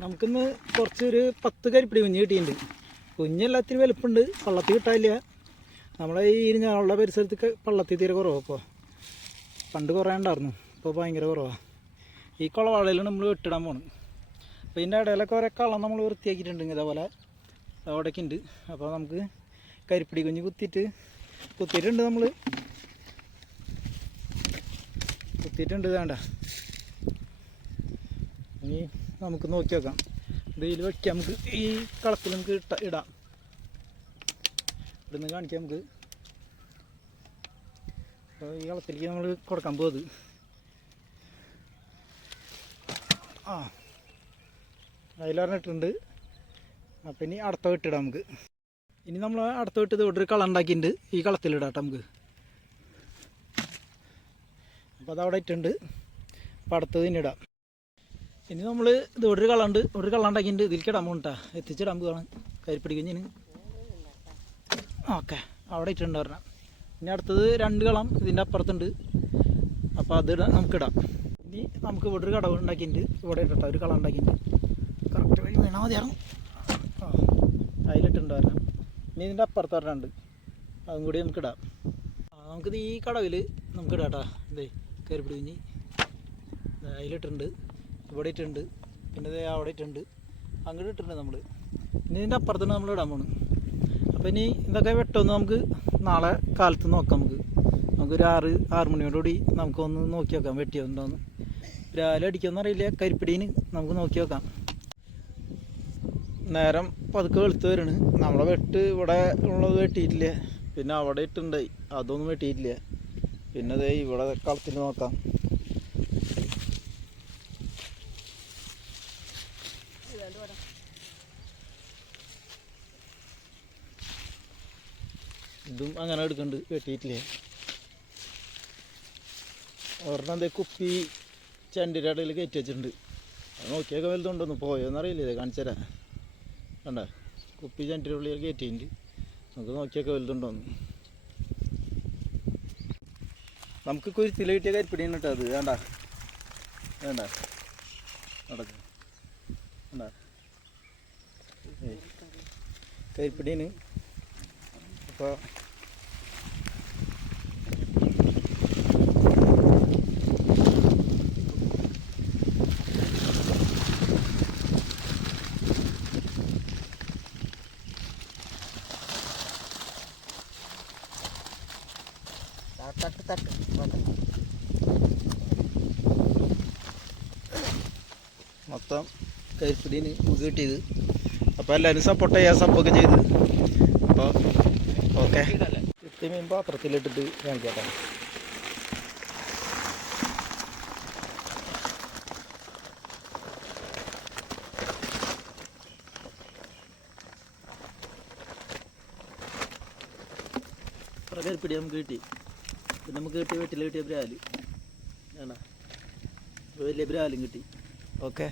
നമുക്കിന്ന് കുറച്ചൊരു പത്ത് കരിപ്പിടി കുഞ്ഞ് കിട്ടിയിട്ടുണ്ട്. കുഞ്ഞെല്ലാത്തിനും വലുപ്പുണ്ട്. പള്ളത്തി കിട്ടാനില്ല. നമ്മളെ ഈ ഞാനുള്ള പരിസരത്ത് പള്ളത്തി തീരെ കുറവാണ് ഇപ്പോൾ പണ്ട് കുറേ ഉണ്ടായിരുന്നു. ഇപ്പോൾ ഭയങ്കര കുറവാണ് ഈ കുളവാളയിലാണ് നമ്മൾ വെട്ടിടാൻ പോണത് അപ്പോൾ ഇതിന്റെ ഇടയിലൊക്കെ ഒരേ കള്ളം നമ്മൾ വൃത്തിയാക്കിയിട്ടുണ്ട് ഇതേപോലെ. അവിടേക്ക് ഉണ്ട്. അപ്പോൾ നമുക്ക് കരിപ്പിടി കുഞ്ഞ് കുത്തിയിട്ട് കുത്തിയിട്ടുണ്ട് നമ്മൾ കുത്തിയിട്ടുണ്ട് വേണ്ട ഇനി നമുക്ക് നോക്കി നോക്കാം ഇതിൽ വെക്കാം. നമുക്ക് ഈ കളത്തിൽ നമുക്ക് ഇട്ട ഇടാം. ഇവിടുന്ന് കാണിക്കാം നമുക്ക്. ഈ കളത്തിലേക്ക് നമ്മൾ കൊടുക്കാൻ പോകുന്നത് ആ. അതിലറിഞ്ഞിട്ടുണ്ട് അപ്പം ഇനി അടുത്ത വെട്ടിടാം നമുക്ക്. ഇനി നമ്മൾ അടുത്ത വെട്ടത് ഇവിടെ ഒരു കളം ഉണ്ടാക്കിയിട്ടുണ്ട്. ഈ കളത്തിലിടാം നമുക്ക്. അപ്പോൾ അതവിടെ ഇട്ടുണ്ട് അപ്പം അടുത്തത് ഇനി നമ്മൾ ഇത് ഒരു കള്ളണ്ട് ഒരു കള്ളണ്ടാക്കിയിട്ട് ഇതിലേക്ക് ഇടാൻ പോകണ്ടാ എത്തിച്ചിടാൻ പോവാണ് കരിപ്പിടിക്കും ഇനി. ഓക്കെ. അവിടെ ഇട്ടുണ്ട് പറഞ്ഞാൽ ഇനി അടുത്തത് രണ്ട് കളം ഇതിന്റെ അപ്പുറത്തുണ്ട്. അപ്പോൾ അത് നമുക്കിടാം ഇനി നമുക്ക് ഇവിടെ ഒരു കടവ് ഉണ്ടാക്കിയിട്ടുണ്ട്. ഇവിടെ ഇട്ടോ ഒരു കളം കറക്റ്റ് വഴി വീണാൽ ആ അതിലിട്ടുണ്ട് പറഞ്ഞാൽ ഇനി ഇതിന്റെ അപ്പുറത്ത് പറഞ്ഞുണ്ട് അതും കൂടി നമുക്കിടാം നമുക്കിത് ഈ കടവിൽ നമുക്കിടാം കേട്ടോ. ഇതേ കരിപ്പിടി കുഞ്ഞി ദേ അതിലിട്ടുണ്ട് ഇവിടെ ഇട്ടുണ്ട്. പിന്നെ ദേ അവിടെ ഇട്ടുണ്ട്. അങ്ങോട്ട് ഇട്ടിട്ടുണ്ട് നമ്മൾ ഇനി ഇതിന്റെ അപ്പുറത്താണ് നമ്മൾ ഇടാൻ പോണ് അപ്പോൾ ഇനി ഇതൊക്കെ വെട്ടമൊന്ന് നമുക്ക് നാളെ കാലത്ത് നോക്കാം നമുക്ക്. നമുക്കൊരു ആറ് ആറ് മണിയോടുകൂടി നമുക്കൊന്ന് നോക്കി നോക്കാം വെട്ടിയതുണ്ടോന്ന് രാവിലെ അടിക്കുമെന്ന് അറിയില്ല. കരിപ്പിടീന് നമുക്ക് നോക്കി നോക്കാം നേരം പതുക്കെ വെളുത്ത് വരണ്. നമ്മളെ വെട്ട് ഇവിടെ ഉള്ളത് വെട്ടിയിട്ടില്ല? പിന്നെ അവിടെ ഇട്ടുണ്ടായി അതൊന്നും വെട്ടിയിട്ടില്ല. പിന്നെ ദേ ഇവിടെ കളത്തിൽ നോക്കാം. ഇതും അങ്ങനെ എടുക്കുന്നുണ്ട് വെട്ടിയിട്ടില്ലേ? ഒരെണ്ണം എന്തേ കുപ്പി ചണ്ടിയുടെ ഇടയിൽ കയറ്റി വെച്ചിട്ടുണ്ട്. നോക്കിയൊക്കെ വലുതുണ്ടോന്ന് പോയോന്നറിയില്ല ഇത് കാണിച്ചു തരാം. കണ്ട? കുപ്പി ചണ്ടിയുടെ ഉള്ളിൽ കയറ്റിയിട്ടുണ്ട്. നമുക്ക് നോക്കിയൊക്കെ വലുതുണ്ടോന്ന്. നമുക്ക് തില കിട്ടിയ കരിപ്പിടിയാണ് കേട്ടോ അത്. വേണ്ട. വേണ്ട. നടക്ക. വേണ്ട. കരിപ്പിടീന് അപ്പോൾ തട്ട് തട്ട് മൊത്തം കരിപ്പിടീന് നമുക്ക് കിട്ടിയത്. അപ്പോൾ എല്ലാവരും സപ്പോർട്ട് ചെയ്യാൻ സപ്പോർട്ട് ചെയ്ത്. അപ്പോൾ ഓക്കെ. കൃത്യമീൻ പാത്രത്തിലിട്ടിട്ട് ഞാൻ കേട്ടോ കരിപ്പിടി നമുക്ക് കിട്ടി. പിന്നെ നമുക്ക് കിട്ടിയ വീട്ടിൽ കിട്ടിയ ബ്രാൽ. വേണ്ട വലിയ ബ്രാലും കിട്ടി. ഓക്കെ.